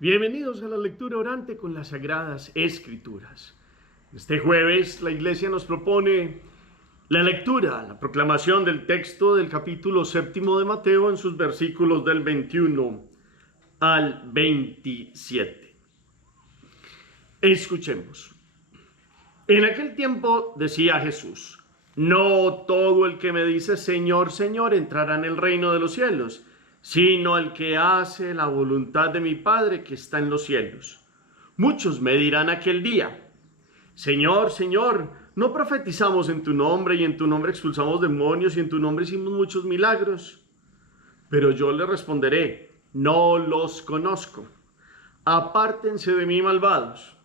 Bienvenidos a la lectura orante con las Sagradas Escrituras. Este jueves la Iglesia nos propone la lectura, la proclamación del texto del capítulo 7 de Mateo en sus versículos del 21 al 27. Escuchemos. En aquel tiempo decía Jesús: no todo el que me dice Señor, Señor entrará en el reino de los cielos, sino el que hace la voluntad de mi Padre que está en los cielos. Muchos me dirán aquel día: Señor, Señor, ¿no profetizamos en tu nombre y en tu nombre expulsamos demonios y en tu nombre hicimos muchos milagros? Pero yo les responderé: no los conozco. Apártense de mí, malvados.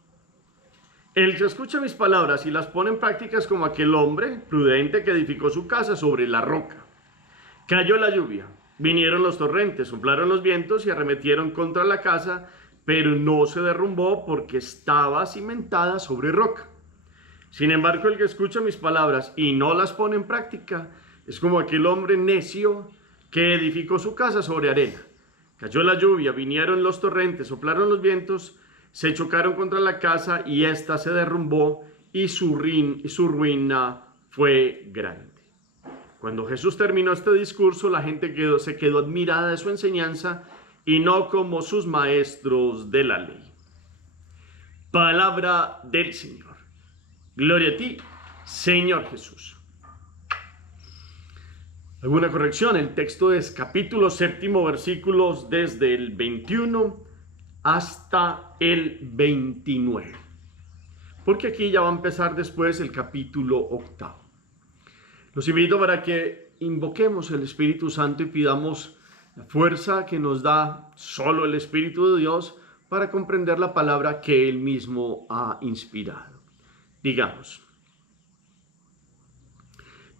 El que escucha mis palabras y las pone en práctica es como aquel hombre prudente que edificó su casa sobre la roca. Cayó la lluvia, vinieron los torrentes, soplaron los vientos y arremetieron contra la casa, pero no se derrumbó porque estaba cimentada sobre roca. Sin embargo, el que escucha mis palabras y no las pone en práctica es como aquel hombre necio que edificó su casa sobre arena. Cayó la lluvia, vinieron los torrentes, soplaron los vientos, se chocaron contra la casa y ésta se derrumbó y su ruina fue grande. Cuando Jesús terminó este discurso, la gente se quedó admirada de su enseñanza y no como sus maestros de la ley. Palabra del Señor. Gloria a ti, Señor Jesús. ¿Alguna corrección? El texto es capítulo 7, versículos desde el 21 hasta el 29. Porque aquí ya va a empezar después el capítulo 8. Los invito para que invoquemos el Espíritu Santo y pidamos la fuerza que nos da solo el Espíritu de Dios para comprender la palabra que Él mismo ha inspirado. Digamos: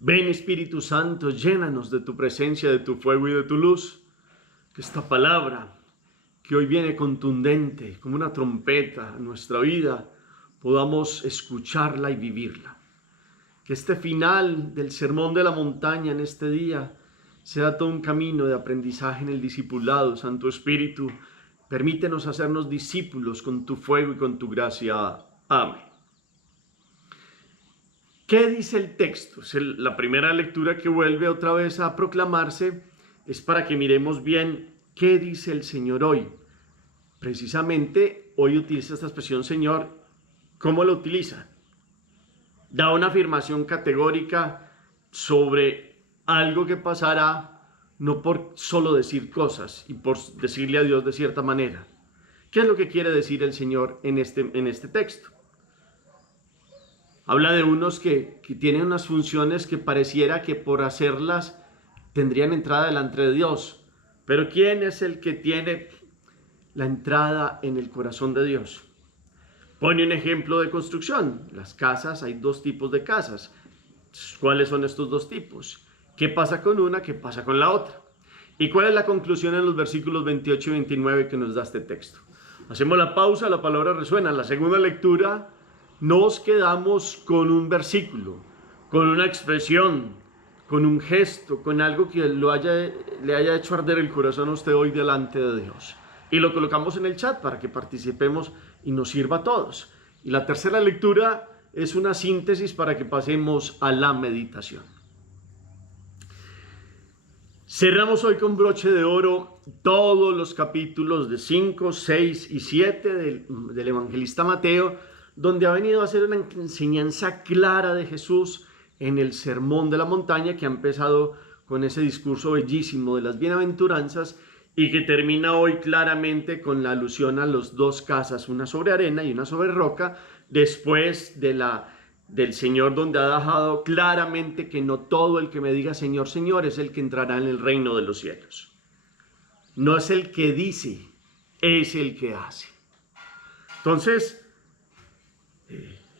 ven, Espíritu Santo, llénanos de tu presencia, de tu fuego y de tu luz. Que esta palabra, que hoy viene contundente como una trompeta a nuestra vida, podamos escucharla y vivirla. Que este final del Sermón de la Montaña en este día sea todo un camino de aprendizaje en el discipulado. Santo Espíritu, permítenos hacernos discípulos con tu fuego y con tu gracia. Amén. ¿Qué dice el texto? La primera lectura que vuelve otra vez a proclamarse es para que miremos bien qué dice el Señor hoy. Precisamente hoy utiliza esta expresión Señor. ¿Cómo lo utiliza? Da una afirmación categórica sobre algo que pasará, no por solo decir cosas y por decirle a Dios de cierta manera. ¿Qué es lo que quiere decir el Señor en este texto? Habla de unos que tienen unas funciones que pareciera que por hacerlas tendrían entrada delante de Dios. Pero ¿quién es el que tiene la entrada en el corazón de Dios? Pone un ejemplo de construcción. Las casas, hay dos tipos de casas. ¿Cuáles son estos dos tipos? ¿Qué pasa con una? ¿Qué pasa con la otra? ¿Y cuál es la conclusión en los versículos 28 y 29 que nos da este texto? Hacemos la pausa, la palabra resuena. En la segunda lectura nos quedamos con un versículo, con una expresión, con un gesto, con algo que le haya hecho arder el corazón a usted hoy delante de Dios. Y lo colocamos en el chat para que participemos y nos sirva a todos. Y la tercera lectura es una síntesis para que pasemos a la meditación. Cerramos hoy con broche de oro todos los capítulos de 5, 6 y 7 del evangelista Mateo, donde ha venido a hacer una enseñanza clara de Jesús en el Sermón de la Montaña, que ha empezado con ese discurso bellísimo de las bienaventuranzas y que termina hoy claramente con la alusión a las dos casas, una sobre arena y una sobre roca, después del Señor, donde ha dejado claramente que no todo el que me diga Señor, Señor es el que entrará en el reino de los cielos. No es el que dice, es el que hace. Entonces,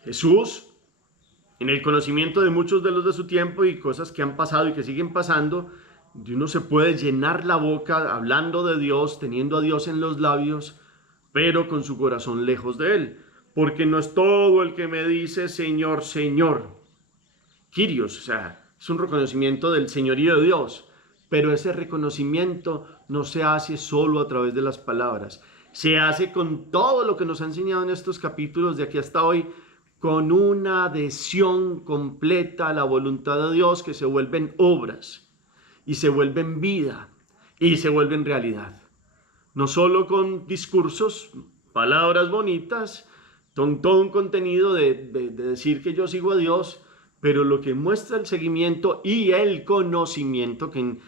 Jesús, en el conocimiento de muchos de los de su tiempo y cosas que han pasado y que siguen pasando, de uno se puede llenar la boca hablando de Dios, teniendo a Dios en los labios, pero con su corazón lejos de Él. Porque no es todo el que me dice Señor, Señor. Kyrios, o sea, es un reconocimiento del señorío de Dios, pero ese reconocimiento no se hace solo a través de las palabras, se hace con todo lo que nos ha enseñado en estos capítulos de aquí hasta hoy, con una adhesión completa a la voluntad de Dios que se vuelven obras y se vuelven vida y se vuelven realidad. No solo con discursos, palabras bonitas, con todo un contenido de decir que yo sigo a Dios, pero lo que muestra el seguimiento y el conocimiento, que en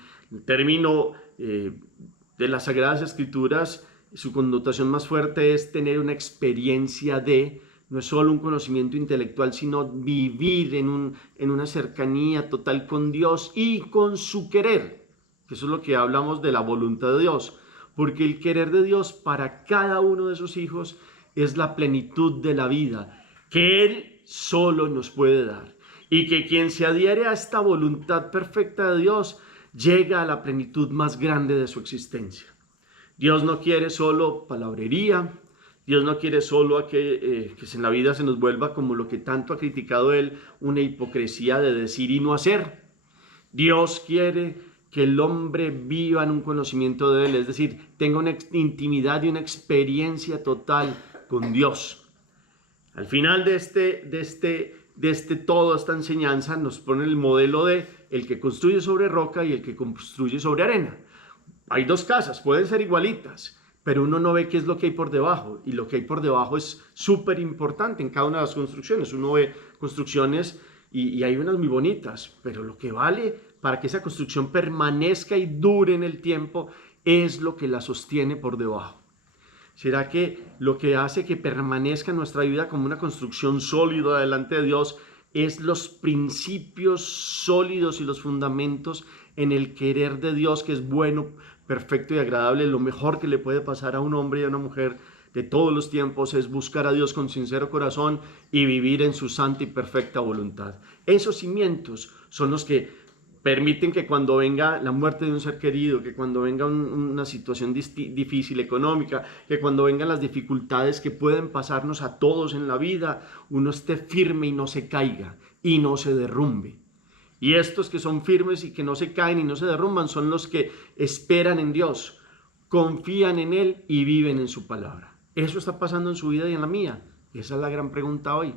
término de las Sagradas Escrituras, su connotación más fuerte es tener una experiencia de, no es solo un conocimiento intelectual, sino vivir en una cercanía total con Dios y con su querer, que eso es lo que hablamos de la voluntad de Dios, porque el querer de Dios para cada uno de sus hijos es la plenitud de la vida, que Él solo nos puede dar, y que quien se adhiere a esta voluntad perfecta de Dios llega a la plenitud más grande de su existencia. Dios no quiere solo palabrería, Dios no quiere solo que en la vida se nos vuelva como lo que tanto ha criticado Él, una hipocresía de decir y no hacer. Dios quiere que el hombre viva en un conocimiento de Él, es decir, tenga una intimidad y una experiencia total con Dios. Al final de toda esta enseñanza nos pone el modelo de el que construye sobre roca y el que construye sobre arena. Hay dos casas, pueden ser igualitas, pero uno no ve qué es lo que hay por debajo, y lo que hay por debajo es súper importante en cada una de las construcciones. Uno ve construcciones y hay unas muy bonitas, pero lo que vale para que esa construcción permanezca y dure en el tiempo es lo que la sostiene por debajo. ¿Será que lo que hace que permanezca en nuestra vida como una construcción sólida delante de Dios es los principios sólidos y los fundamentos en el querer de Dios, que es bueno, perfecto y agradable? Lo mejor que le puede pasar a un hombre y a una mujer de todos los tiempos es buscar a Dios con sincero corazón y vivir en su santa y perfecta voluntad. Esos cimientos son los que permiten que cuando venga la muerte de un ser querido, que cuando venga una situación difícil económica, que cuando vengan las dificultades que pueden pasarnos a todos en la vida, uno esté firme y no se caiga y no se derrumbe. Y estos que son firmes y que no se caen y no se derrumban son los que esperan en Dios, confían en Él y viven en su palabra. Eso está pasando en su vida y en la mía. Y esa es la gran pregunta hoy.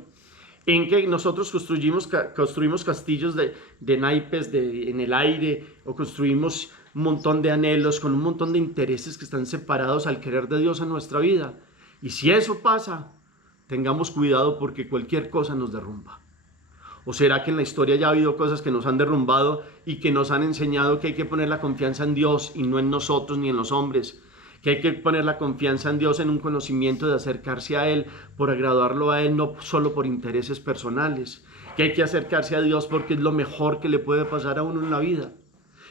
En que nosotros construimos castillos de naipes en el aire, o construimos un montón de anhelos con un montón de intereses que están separados al querer de Dios en nuestra vida. Y si eso pasa, tengamos cuidado, porque cualquier cosa nos derrumba. ¿O será que en la historia ya ha habido cosas que nos han derrumbado y que nos han enseñado que hay que poner la confianza en Dios y no en nosotros ni en los hombres? Que hay que poner la confianza en Dios en un conocimiento de acercarse a Él por agradarlo a Él, no solo por intereses personales. Que hay que acercarse a Dios porque es lo mejor que le puede pasar a uno en la vida.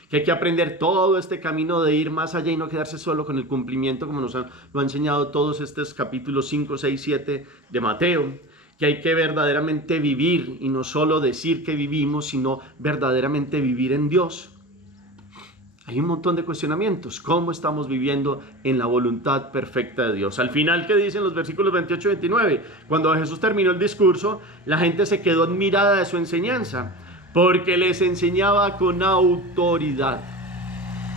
Que hay que aprender todo este camino de ir más allá y no quedarse solo con el cumplimiento, como lo ha enseñado todos estos capítulos 5, 6, 7 de Mateo. Que hay que verdaderamente vivir y no solo decir que vivimos, sino verdaderamente vivir en Dios. Hay un montón de cuestionamientos. ¿Cómo estamos viviendo en la voluntad perfecta de Dios? Al final, ¿qué dicen los versículos 28 y 29? Cuando Jesús terminó el discurso, la gente se quedó admirada de su enseñanza, porque les enseñaba con autoridad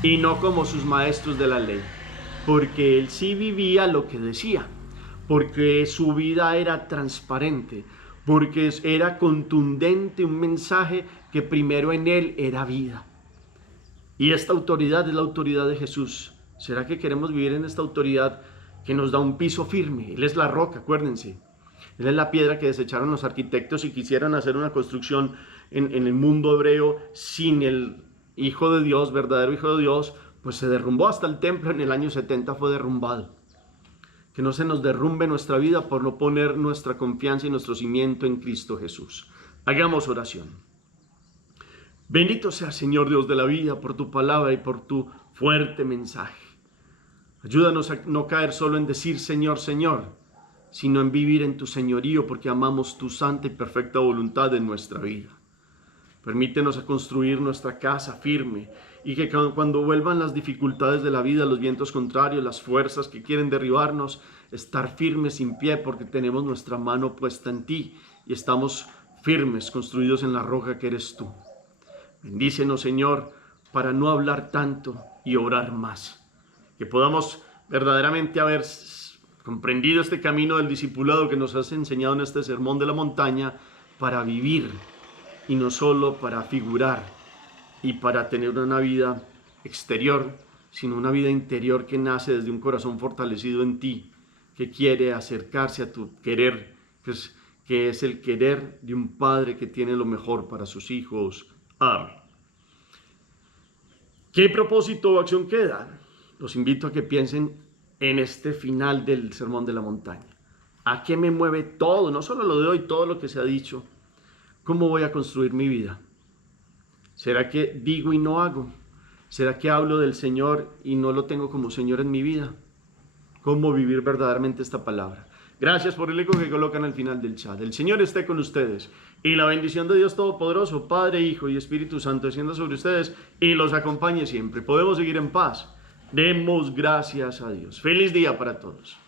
y no como sus maestros de la ley, porque él sí vivía lo que decía, porque su vida era transparente, porque era contundente, un mensaje que primero en él era vida. Y esta autoridad es la autoridad de Jesús. ¿Será que queremos vivir en esta autoridad que nos da un piso firme? Él es la roca, acuérdense. Él es la piedra que desecharon los arquitectos y quisieran hacer una construcción en el mundo hebreo sin el Hijo de Dios, verdadero Hijo de Dios, pues se derrumbó. Hasta el templo en el año 70 fue derrumbado. Que no se nos derrumbe nuestra vida por no poner nuestra confianza y nuestro cimiento en Cristo Jesús. Hagamos oración. Bendito sea, Señor Dios de la vida, por tu palabra y por tu fuerte mensaje. Ayúdanos a no caer solo en decir Señor, Señor, sino en vivir en tu señorío, porque amamos tu santa y perfecta voluntad en nuestra vida. Permítenos a construir nuestra casa firme, y que cuando vuelvan las dificultades de la vida, los vientos contrarios, las fuerzas que quieren derribarnos, estar firmes sin pie, porque tenemos nuestra mano puesta en ti y estamos firmes, construidos en la roca que eres tú. Bendícenos, Señor, para no hablar tanto y orar más. que podamos verdaderamente haber comprendido este camino del discipulado que nos has enseñado en este sermón de la montaña para vivir y no solo para figurar y para tener una vida exterior, sino una vida interior que nace desde un corazón fortalecido en ti, que quiere acercarse a tu querer, pues, que es el querer de un padre que tiene lo mejor para sus hijos. Amén. ¿Qué propósito o acción queda? Los invito a que piensen en este final del Sermón de la Montaña. ¿A qué me mueve todo? No solo lo de hoy, todo lo que se ha dicho. ¿Cómo voy a construir mi vida? ¿Será que digo y no hago? ¿Será que hablo del Señor y no lo tengo como Señor en mi vida? ¿Cómo vivir verdaderamente esta palabra? Gracias por el eco que colocan al final del chat. El Señor esté con ustedes y la bendición de Dios Todopoderoso, Padre, Hijo y Espíritu Santo, descienda sobre ustedes y los acompañe siempre. Podemos seguir en paz. Demos gracias a Dios. Feliz día para todos.